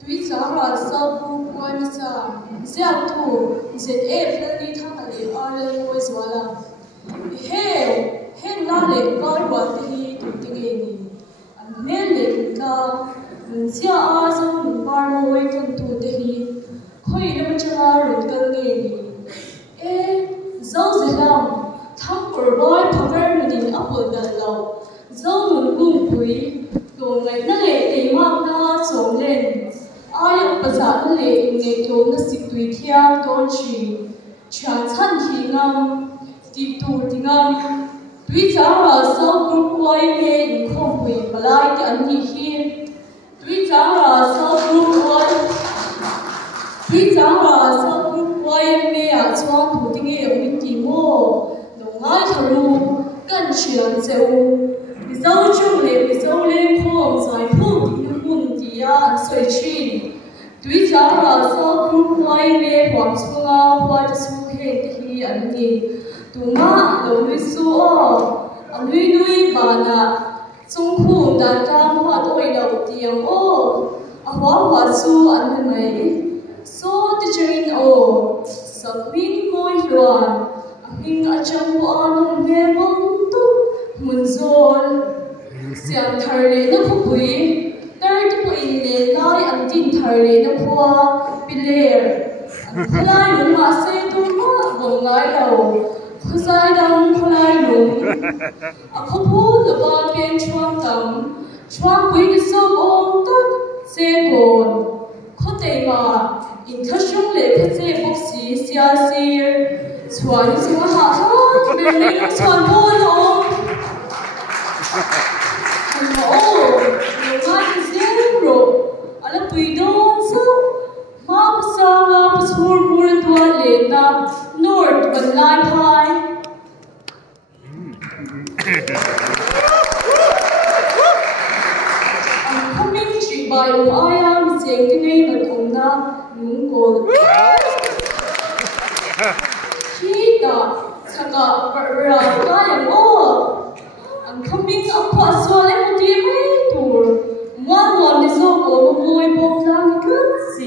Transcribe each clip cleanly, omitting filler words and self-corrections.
Tuichangral sabu kuanisa ziak tu ZA felni thangale arle boys wala he ngale karwa hi tutinge ni anmele ka sia azam parmo wai tun tu te hi khoi na chara rut kal nge ni zau zelam thang korbai phaver ni apol dal law zau Lungkawlh to ngai na le te mak na som len ai basa le nge to na sikui thiam don chi chan chan hi ngam ti tu tingam Tuichangral so group wai me Inkhawmpui malai ti an ni hi Tuichangral so group wai me a chuan tu tinge umi ti mo no ngai tharu kan chian cheu zau chung le zau le khom sai hu ti mun ti ya soi chin Tuichangral so group wai me hwam chunga hwa ta su he ti an ni tuma lo lui su o lui bana chung khu dan tang hwa toi lo tiang o a hwa su an mai so ti chain o sabin koi hluan a hing a chamu anong he mong tu mun zol siam thar le na khupui tar tu po in le lai an tin thar le na khwa piler an khlai mun ma se tu ma bong ngai lo khuzai dang khlai lung a khopu le ba pen chuang tam chuang pui ni so ong tak se kon khote ma in thashung le khase boxi sia sir chuan si ma ha ha be le chuan bo lo oh no ma zero ala pui don so ma sa ma pasur pur twa le na north ban lai phai coming chi bai o ayam seng ti nei ban ong na Lungkawlh kita saka ra ka yang o ang coming up pa so le mo ti mai tur one ni so ko mo moi bong lang kan si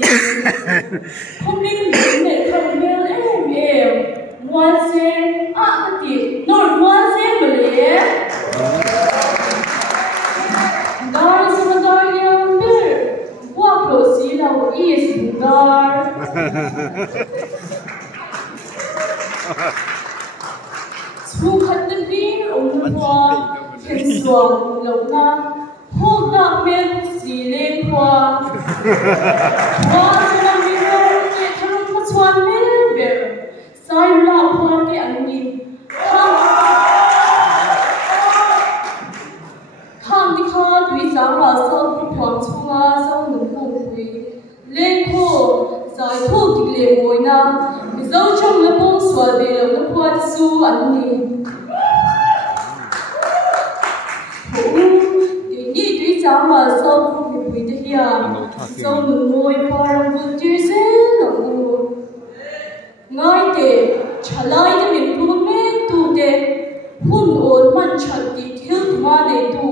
coming ne kan mel one se a ti nor one se bele dar so dar yang ber wa pro si la o is dar thu khát den vir ong hoa khen suang lo na ho na men si le khoa hoa na mi ro ke thang ma chuan me ber Sailulak khoa ke an ni khang di kha Tuichangral so phwam chunga so Lungkawlh len kho zai thu tik le moi na mi zau chung le pong swal be lo na khwa su an ni ni Tuichangral so pui te hia so nun moi parang bu tu se lo ngai te chalai te min tu me tu te hun on man chat ti thil ma ne tu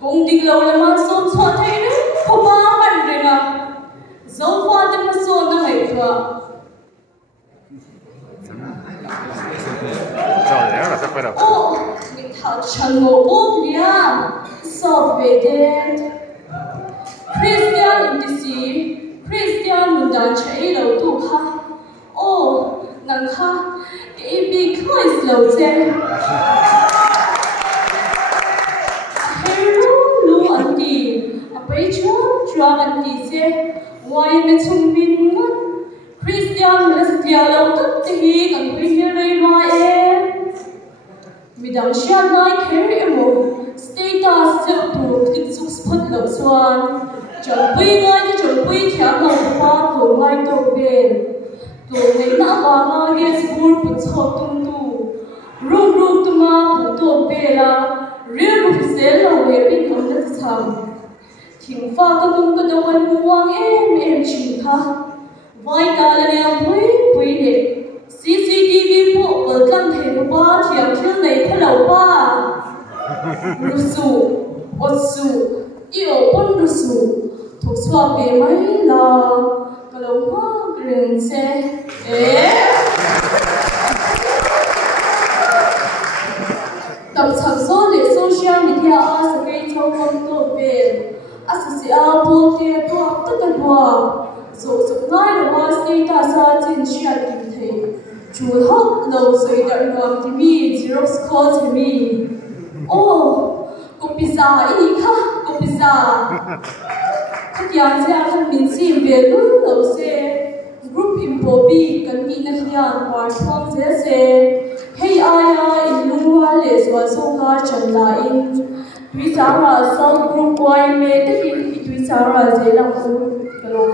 kong ding lo le ma som chwa the ne ko ba man re na zau fa te ma so na ngai thwa oh ni thao chan mo bok lia so vedent Christian in the sea Christian mundan chai lo tu kha oh nang kha ke big voice lo che hello lu anti apai chuan anti che wai me chung bin ngat Christian lestia lo tak te hi kan pui hi rei ma midang shan nai kher emo status se tu click suk spot lo chuan chon pui ngai te chon pui thiam lo pa ko ngai to ben to nei na ba ma ge school pu chho tum tu rum tu ma pu to bela real ru se lo we bin kom na cham thing fa ka kum ka do an muang em chin kha vai ta le ne pui ne CCTV po bal kan the pa thiam thil nei khalo pa rusu otsu yêu bôn du su thuộc xóa bề mấy là cái lâu hoa green xe tập sản xuất để social media sẽ gây cho con tổ về sẽ bố tia tua tất cả hoa rồi ngay là hoa sẽ ta ra trên chia tìm thấy chú học lâu rồi đã làm thì mi zero score thì mi cô pizza ý ha cô pizza các nhà sẽ thân mình xin về lúc lâu sẽ group info bi cần nghĩ là khi ăn quả phong sẽ hey ai in Nula lệ xóa số ca chân lại Tuichangral sau group quay mê tất nhiên Tuichangral dễ làm không cái lối